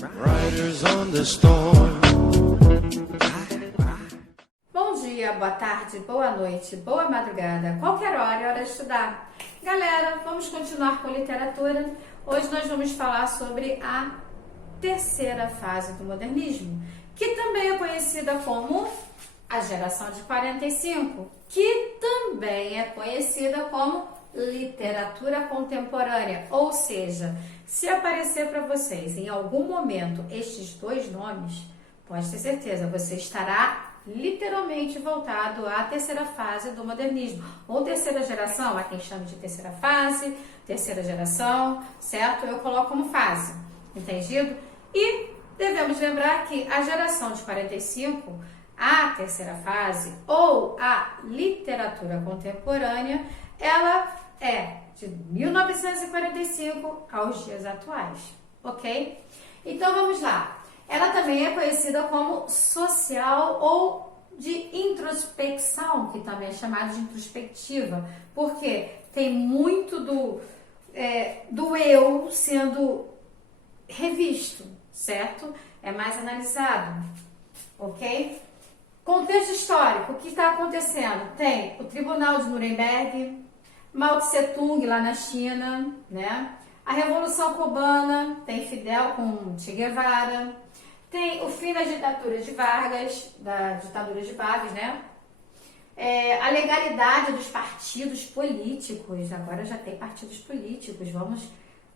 Riders on the storm. Bom dia, boa tarde, boa noite, boa madrugada, qualquer hora é hora de estudar. Galera, vamos continuar com literatura. Hoje nós vamos falar sobre a terceira fase do modernismo, que também é conhecida como a geração de 45, que também é conhecida como literatura contemporânea. Ou seja, se aparecer para vocês em algum momento estes dois nomes, pode ter certeza, você estará literalmente voltado à terceira fase do modernismo, ou terceira geração, há quem chame de terceira fase, terceira geração, certo? Eu coloco como fase, entendido? E devemos lembrar que a geração de 45, a terceira fase, ou a literatura contemporânea, ela é de 1945 aos dias atuais, ok? Então vamos lá. Ela também é conhecida como social ou de introspecção, que também é chamada de introspectiva, porque tem muito do eu sendo revisto, certo? É mais analisado, ok? Contexto histórico, o que está acontecendo? Tem o Tribunal de Nuremberg, Mao Tse Tung lá na China, né? A Revolução Cubana, tem Fidel com Che Guevara, tem o fim da ditadura de Vargas, né? A legalidade dos partidos políticos, agora já tem partidos políticos,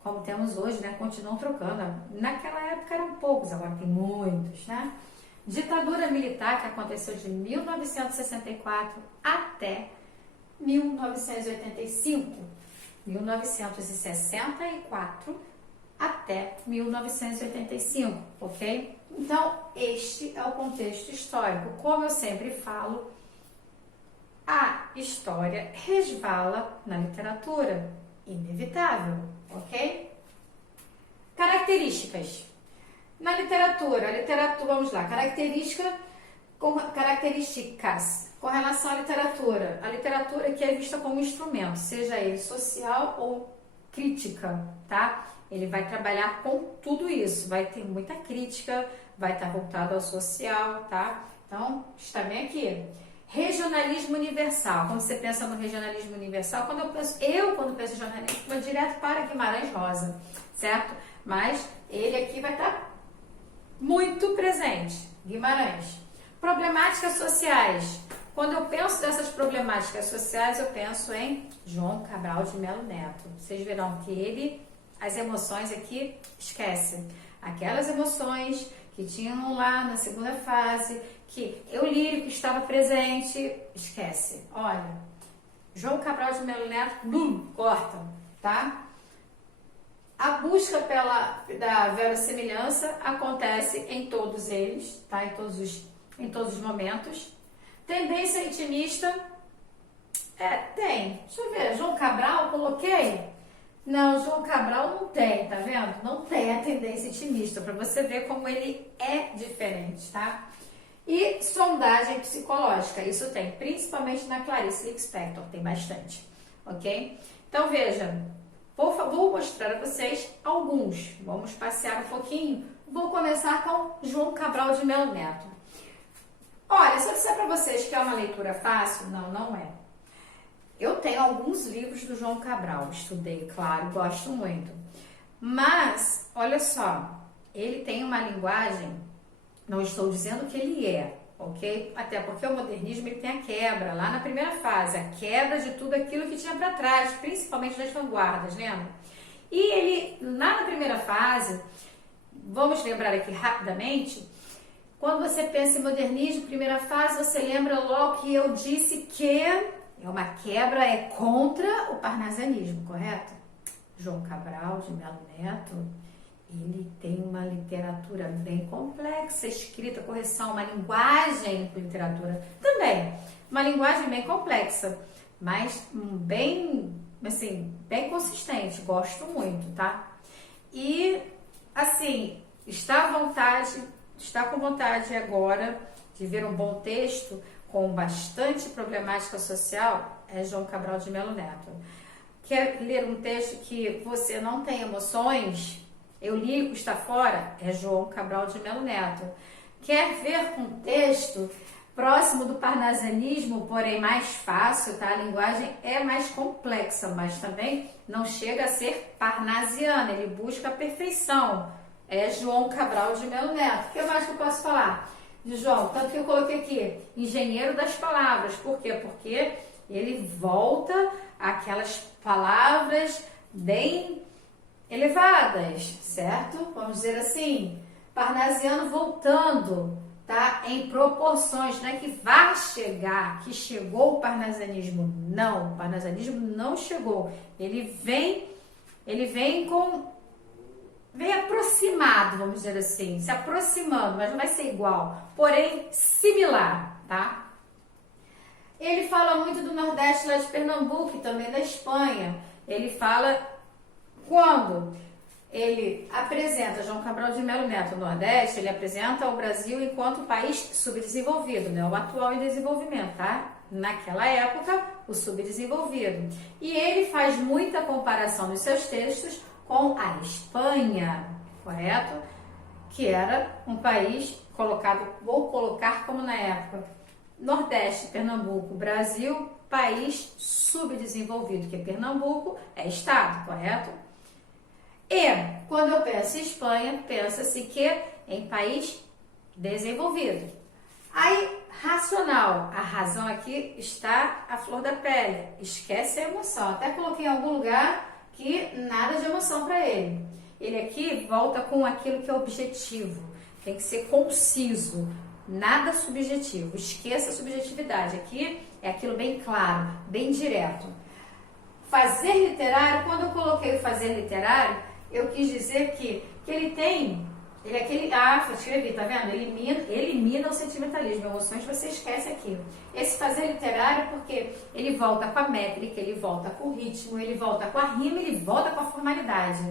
como temos hoje, né? Continuam trocando. Naquela época eram poucos, agora tem muitos, né? Ditadura militar que aconteceu de 1964 até 1985, 1964 até 1985, ok? Então, este é o contexto histórico. Como eu sempre falo, a história resvala na literatura, inevitável, ok? Características. Na literatura, vamos lá, características com relação à literatura. A literatura que é vista como instrumento, seja ele social ou crítica, tá? Ele vai trabalhar com tudo isso, vai ter muita crítica, vai estar voltado ao social, tá? Então, está bem aqui. Regionalismo universal. Quando você pensa no regionalismo universal, quando penso em jornalismo, vou direto para Guimarães Rosa, certo? Mas ele aqui vai estar muito presente, Guimarães. Problemáticas sociais. Quando eu penso dessas problemáticas sociais, eu penso em João Cabral de Melo Neto. Vocês verão que as emoções aqui, esquece. Aquelas emoções que tinham lá na segunda fase, que eu lírico estava presente, esquece. Olha, João Cabral de Melo Neto, corta, tá? A busca da verossimilhança acontece em todos eles, tá? Em todos os momentos. Tendência intimista, tem. Deixa eu ver, João Cabral, coloquei? Não, João Cabral não tem, tá vendo? Não tem a tendência intimista, para você ver como ele é diferente, tá? E sondagem psicológica, isso tem, principalmente na Clarice Lispector, tem bastante, ok? Então, veja, vou mostrar a vocês alguns. Vamos passear um pouquinho. Vou começar com João Cabral de Melo Neto. Olha, se eu disser para vocês que é uma leitura fácil, não é. Eu tenho alguns livros do João Cabral, estudei, claro, gosto muito. Mas, olha só, ele tem uma linguagem, não estou dizendo que ele é, ok? Até porque o modernismo ele tem a quebra, lá na primeira fase, a quebra de tudo aquilo que tinha para trás, principalmente das vanguardas, lembra? E ele, lá na primeira fase, vamos lembrar aqui rapidamente, quando você pensa em modernismo, primeira fase, você lembra logo que eu disse que é uma quebra, é contra o parnasianismo, correto? João Cabral de Melo Neto, ele tem uma literatura bem complexa, escrita, correção, uma linguagem de literatura também, uma linguagem bem complexa, mas bem consistente, gosto muito, tá? E, assim, está com vontade agora de ver um bom texto com bastante problemática social, é João Cabral de Melo Neto. Quer ler um texto que você não tem emoções? Eu li o Está Fora, é João Cabral de Melo Neto. Quer ver um texto próximo do parnasianismo, porém mais fácil, tá? A linguagem é mais complexa, mas também não chega a ser parnasiana, ele busca a perfeição. É João Cabral de Melo Neto. O que mais que eu posso falar de João? Tanto que eu coloquei aqui, engenheiro das palavras. Por quê? Porque ele volta àquelas palavras bem elevadas, certo? Vamos dizer assim, parnasiano voltando, tá? Em proporções, não é que vai chegar, que chegou o parnasianismo. Não, o parnasianismo não chegou. Ele vem aproximado, vamos dizer assim, se aproximando, mas não vai ser igual, porém similar, tá? Ele fala muito do Nordeste lá de Pernambuco e também da Espanha. Ele fala quando ele apresenta, João Cabral de Melo Neto, no Nordeste, ele apresenta o Brasil enquanto país subdesenvolvido, né? O atual em desenvolvimento, tá? Naquela época, o subdesenvolvido. E ele faz muita comparação nos seus textos com a Espanha, correto? Que era um país colocado, vou colocar como na época, Nordeste, Pernambuco, Brasil, país subdesenvolvido, que Pernambuco é estado, correto? E quando eu penso em Espanha, pensa-se que em país desenvolvido. Aí, racional, a razão aqui está à flor da pele, esquece a emoção. Até coloquei em algum lugar que nada de emoção para ele. Ele aqui volta com aquilo que é objetivo, tem que ser conciso, nada subjetivo, esqueça a subjetividade. Aqui é aquilo bem claro, bem direto. Fazer literário, quando eu coloquei o fazer literário, eu quis dizer que ele é aquele, escrevi, tá vendo? Elimina o sentimentalismo, emoções, você esquece aquilo. Esse fazer literário, porque ele volta com a métrica, ele volta com o ritmo, ele volta com a rima, ele volta com a formalidade.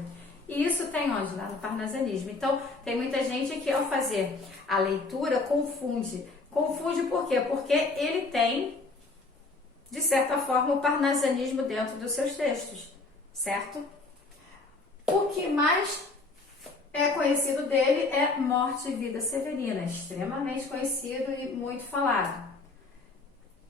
E isso tem onde? Lá no parnasianismo. Então, tem muita gente que ao fazer a leitura confunde. Confunde por quê? Porque ele tem, de certa forma, o parnasianismo dentro dos seus textos, certo? O que mais é conhecido dele é Morte e Vida Severina, extremamente conhecido e muito falado,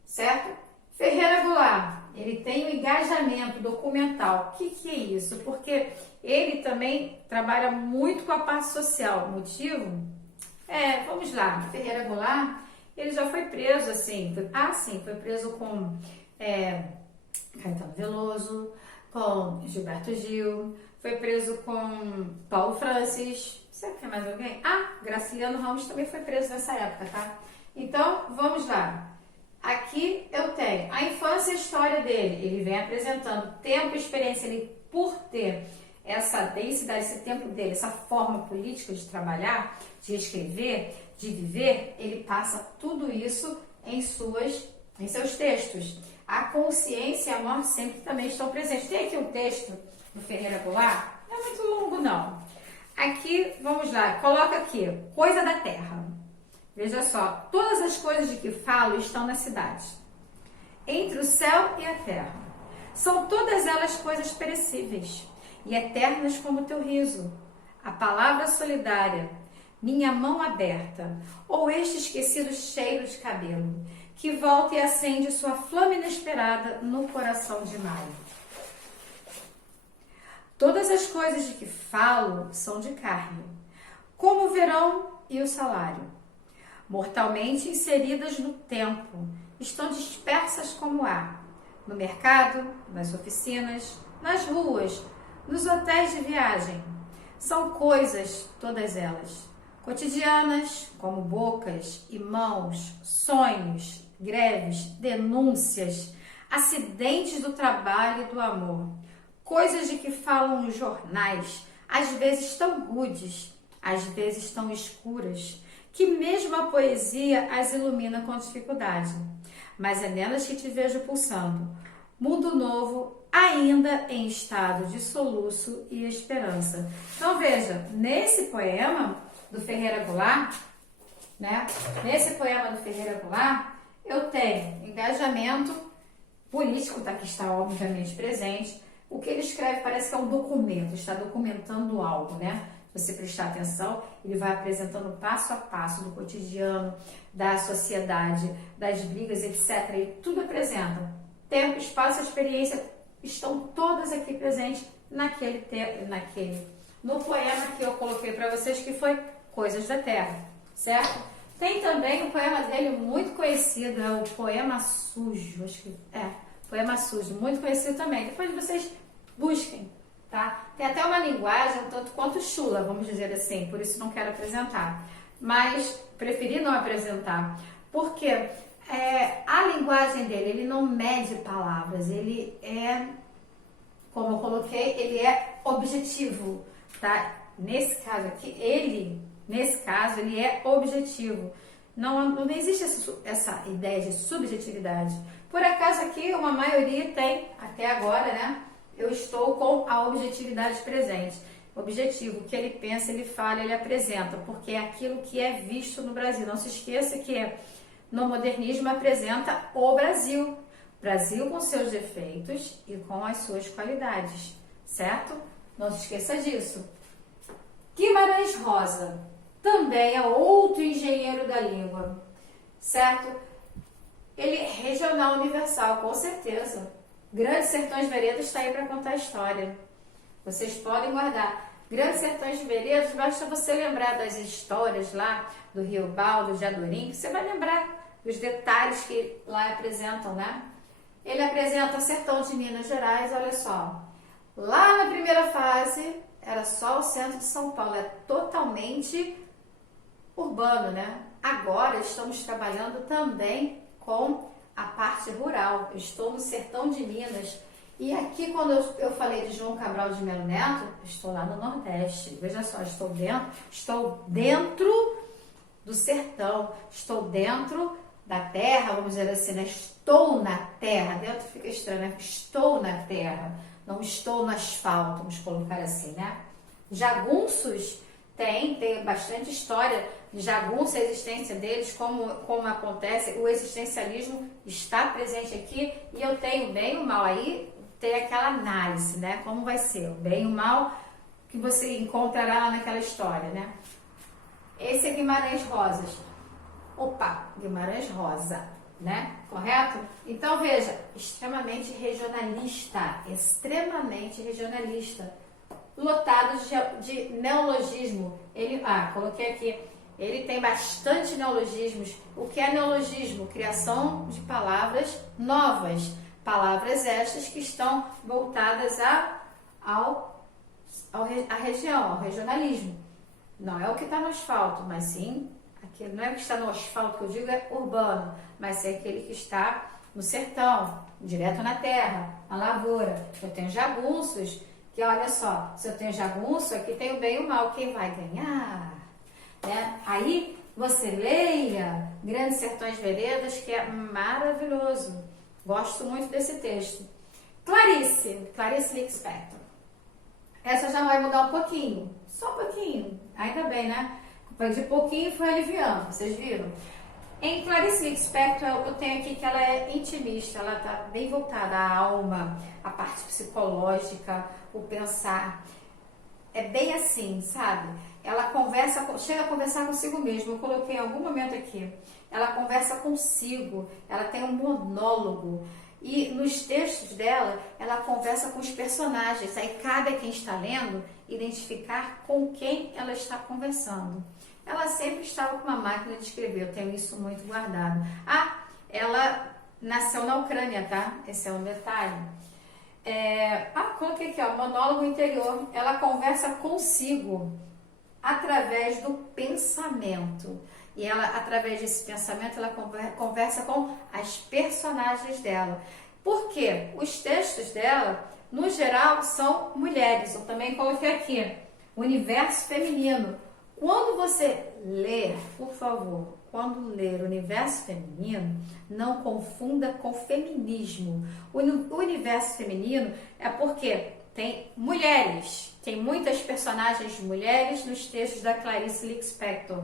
certo? Ferreira Goulart, ele tem um engajamento documental. O que é isso? Porque ele também trabalha muito com a parte social. Motivo? Vamos lá, Ferreira Goulart, ele já foi preso, assim, foi preso com Caetano Veloso, com Gilberto Gil, foi preso com Paulo Francis, será que tem mais alguém? Graciliano Ramos também foi preso nessa época, tá? Então, vamos lá. Aqui eu tenho a infância e a história dele. Ele vem apresentando tempo e experiência. Ele, por ter essa densidade, esse tempo dele, essa forma política de trabalhar, de escrever, de viver, ele passa tudo isso em seus textos. A consciência e a morte sempre também estão presentes. Tem aqui um texto do Ferreira Goulart, não é muito longo não. Aqui, vamos lá, coloca aqui, coisa da terra. Veja só, todas as coisas de que falo estão na cidade, entre o céu e a terra. São todas elas coisas perecíveis e eternas como o teu riso, a palavra solidária, minha mão aberta, ou este esquecido cheiro de cabelo, que volta e acende sua flama inesperada no coração de maio. Todas as coisas de que falo são de carne, como o verão e o salário. Mortalmente inseridas no tempo, estão dispersas como ar, no mercado, nas oficinas, nas ruas, nos hotéis de viagem. São coisas, todas elas, cotidianas, como bocas e mãos, sonhos, greves, denúncias, acidentes do trabalho e do amor. Coisas de que falam os jornais, às vezes tão rudes, às vezes tão escuras, que mesmo a poesia as ilumina com dificuldade. Mas é nelas que te vejo pulsando. Mundo novo, ainda em estado de soluço e esperança. Então veja, nesse poema do Ferreira Goulart, né? Nesse poema do Ferreira Goulart, eu tenho engajamento político, tá? Que está obviamente presente. O que ele escreve parece que é um documento, está documentando algo, né? você prestar atenção, ele vai apresentando passo a passo do cotidiano, da sociedade, das brigas, etc. Ele tudo apresenta. Tempo, espaço, experiência estão todas aqui presentes no poema que eu coloquei para vocês, que foi Coisas da Terra, certo? Tem também um poema dele muito conhecido, é o Poema Sujo, acho que Poema Sujo, muito conhecido também. Depois vocês busquem, tá? Tem até uma linguagem tanto quanto chula, vamos dizer assim, por isso não quero apresentar. Mas preferi não apresentar, porque a linguagem dele, ele não mede palavras, ele é, como eu coloquei, ele é objetivo, tá? Nesse caso aqui, ele é objetivo. Não existe essa ideia de subjetividade. Por acaso aqui, uma maioria tem, até agora, né? Eu estou com a objetividade presente. Objetivo, o que ele pensa, ele fala, ele apresenta, porque é aquilo que é visto no Brasil. Não se esqueça que no modernismo apresenta o Brasil. Brasil com seus defeitos e com as suas qualidades, certo? Não se esqueça disso. Guimarães Rosa também é outro engenheiro da língua, certo? Ele é regional universal, com certeza. Grandes Sertões Veredas está aí para contar a história. Vocês podem guardar. Grandes Sertões Veredas, basta você lembrar das histórias lá do Rio Baldo, de Adorim, que você vai lembrar dos detalhes que lá apresentam, né? Ele apresenta o sertão de Minas Gerais, olha só. Lá na primeira fase, era só o centro de São Paulo, é totalmente urbano, né? Agora estamos trabalhando também com a parte rural. Eu estou no sertão de Minas. E aqui, quando eu falei de João Cabral de Melo Neto, estou lá no Nordeste. Veja só, estou dentro do sertão, estou dentro da terra, vamos dizer assim, né? Estou na terra. Dentro fica estranho, né? Estou na terra, não estou no asfalto, vamos colocar assim, né? Jagunços tem bastante história de jagunços, a existência deles, como acontece, o existencialismo está presente aqui, e eu tenho bem e o mal aí, tem aquela análise, né? Como vai ser o bem e o mal que você encontrará lá naquela história, né? Esse é Guimarães Rosas. Guimarães Rosa, né? Correto? Então veja, extremamente regionalista, lotado de neologismo. Coloquei aqui, ele tem bastante neologismos. O que é neologismo? Criação de palavras novas. Palavras estas que estão voltadas à região, ao regionalismo. Não é o que está no asfalto, mas sim, aquele, não é o que está no asfalto que eu digo, é urbano, mas é aquele que está no sertão, direto na terra, na lavoura. Eu tenho jagunços, que olha só, se eu tenho jagunço, aqui tem o bem e o mal, quem vai ganhar? Né? Aí você leia Grandes Sertões Veredas, que é maravilhoso. Gosto muito desse texto. Clarice Lispector. Essa já vai mudar um pouquinho, só um pouquinho, ainda bem, né? De pouquinho foi aliviando, vocês viram? Em Clarice Lispector, eu tenho aqui que ela é intimista, ela está bem voltada à alma, à parte psicológica, o pensar. É bem assim, sabe? Ela chega a conversar consigo mesma. Eu coloquei em algum momento aqui. Ela conversa consigo, ela tem um monólogo. E nos textos dela, ela conversa com os personagens. Aí cabe a quem está lendo identificar com quem ela está conversando. Ela sempre estava com uma máquina de escrever, eu tenho isso muito guardado. Ela nasceu na Ucrânia, tá? Esse é um detalhe. Coloquei aqui, ó, monólogo interior. Ela conversa consigo através do pensamento. E ela, através desse pensamento, ela conversa com as personagens dela. Por quê? Os textos dela, no geral, são mulheres. Eu também coloquei aqui, universo feminino. Quando você ler, por favor, quando ler o universo feminino, não confunda com feminismo. O universo feminino é porque tem mulheres, tem muitas personagens mulheres nos textos da Clarice Lispector.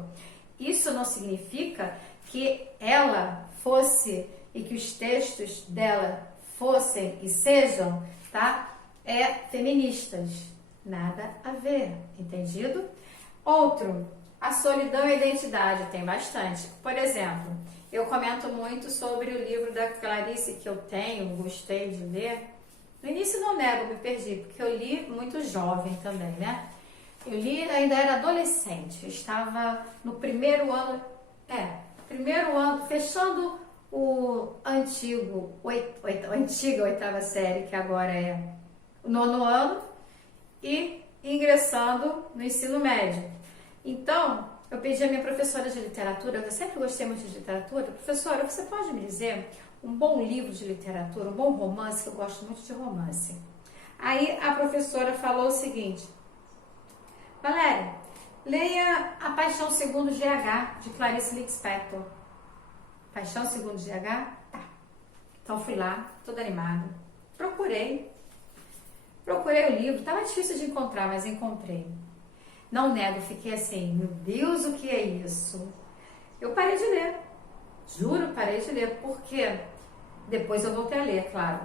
Isso não significa que ela fosse e que os textos dela fossem e sejam, tá? Feministas. nada a ver, entendido? Outro, a solidão e a identidade, tem bastante. Por exemplo, eu comento muito sobre o livro da Clarice que eu tenho, gostei de ler. No início não nego, me perdi, porque eu li muito jovem também, né? Eu li, ainda era adolescente, eu estava no primeiro ano, fechando o antigo, a antiga oitava série, que agora é o nono ano, e ingressando no ensino médio. Então, eu pedi à minha professora de literatura, eu sempre gostei muito de literatura, professora, você pode me dizer um bom livro de literatura, um bom romance, que eu gosto muito de romance. Aí a professora falou o seguinte: Valéria, leia A Paixão Segundo GH, de Clarice Lispector. Paixão Segundo GH? Tá. Então fui lá, toda animada. Procurei o livro, estava difícil de encontrar, mas encontrei. Não nego, fiquei assim, meu Deus, o que é isso? Eu parei de ler, juro, parei de ler, porque depois eu voltei a ler, claro.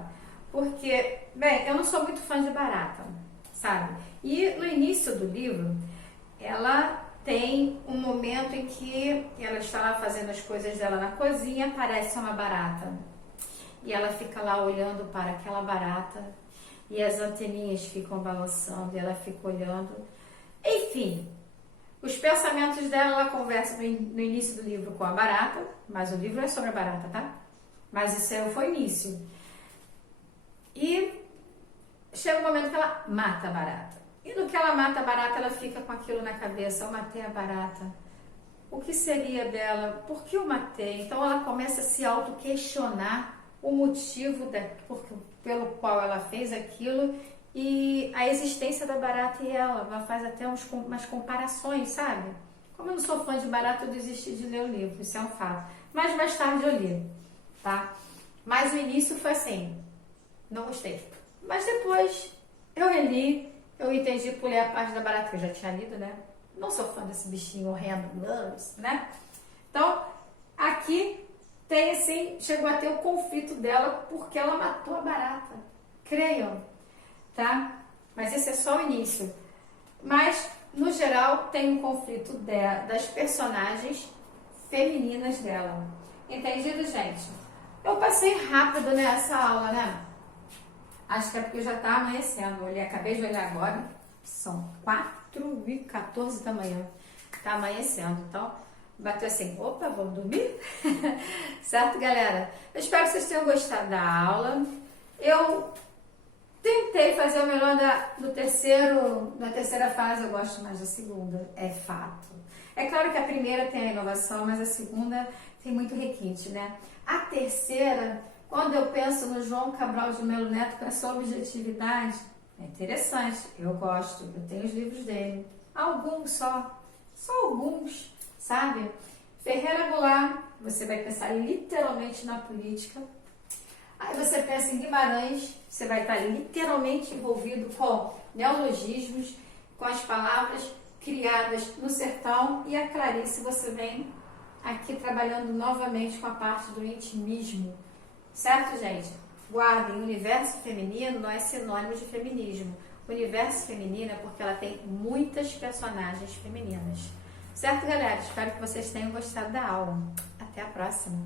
Porque, bem, eu não sou muito fã de barata, sabe? E no início do livro, ela tem um momento em que ela está lá fazendo as coisas dela na cozinha, aparece uma barata. E ela fica lá olhando para aquela barata, e as anteninhas ficam balançando, e ela fica olhando. Enfim, os pensamentos dela, ela conversa no início do livro com a barata, mas o livro é sobre a barata, tá? Mas isso foi o início. E chega um momento que ela mata a barata. E no que ela mata a barata, ela fica com aquilo na cabeça: eu matei a barata. O que seria dela? Por que eu matei? Então ela começa a se auto-questionar o motivo pelo qual ela fez aquilo e a existência da barata e ela faz até umas comparações, sabe? Como eu não sou fã de barata, eu desisti de ler o livro, isso é um fato. Mas mais tarde eu li, tá? Mas o início foi assim, não gostei. Mas depois eu reli, eu entendi, pulei a parte da barata que eu já tinha lido, né? Não sou fã desse bichinho horrendo, né? Então, aqui tem assim, chegou a ter o conflito dela porque ela matou a barata. Creiam, tá? Mas esse é só o início. Mas, no geral, tem um conflito das personagens femininas dela. Entendido, gente? Eu passei rápido nessa aula, né? Acho que é porque já tá amanhecendo. Eu acabei de olhar agora. São 4h14 da manhã. Tá amanhecendo. Então, bateu assim, opa, vamos dormir? Certo, galera? Eu espero que vocês tenham gostado da aula. Eu tentei fazer o melhor da terceira fase, eu gosto mais da segunda, é fato. É claro que a primeira tem a inovação, mas a segunda tem muito requinte, né? A terceira, quando eu penso no João Cabral de Melo Neto com essa objetividade, é interessante, eu gosto, eu tenho os livros dele. Alguns só alguns, sabe? Ferreira Goulart, você vai pensar literalmente na política. Aí você pensa em Guimarães, você vai estar literalmente envolvido com neologismos, com as palavras criadas no sertão. E a Clarice, você vem aqui trabalhando novamente com a parte do intimismo. Certo, gente? Guardem, o universo feminino não é sinônimo de feminismo. O universo feminino é porque ela tem muitas personagens femininas. Certo, galera? Espero que vocês tenham gostado da aula. Até a próxima!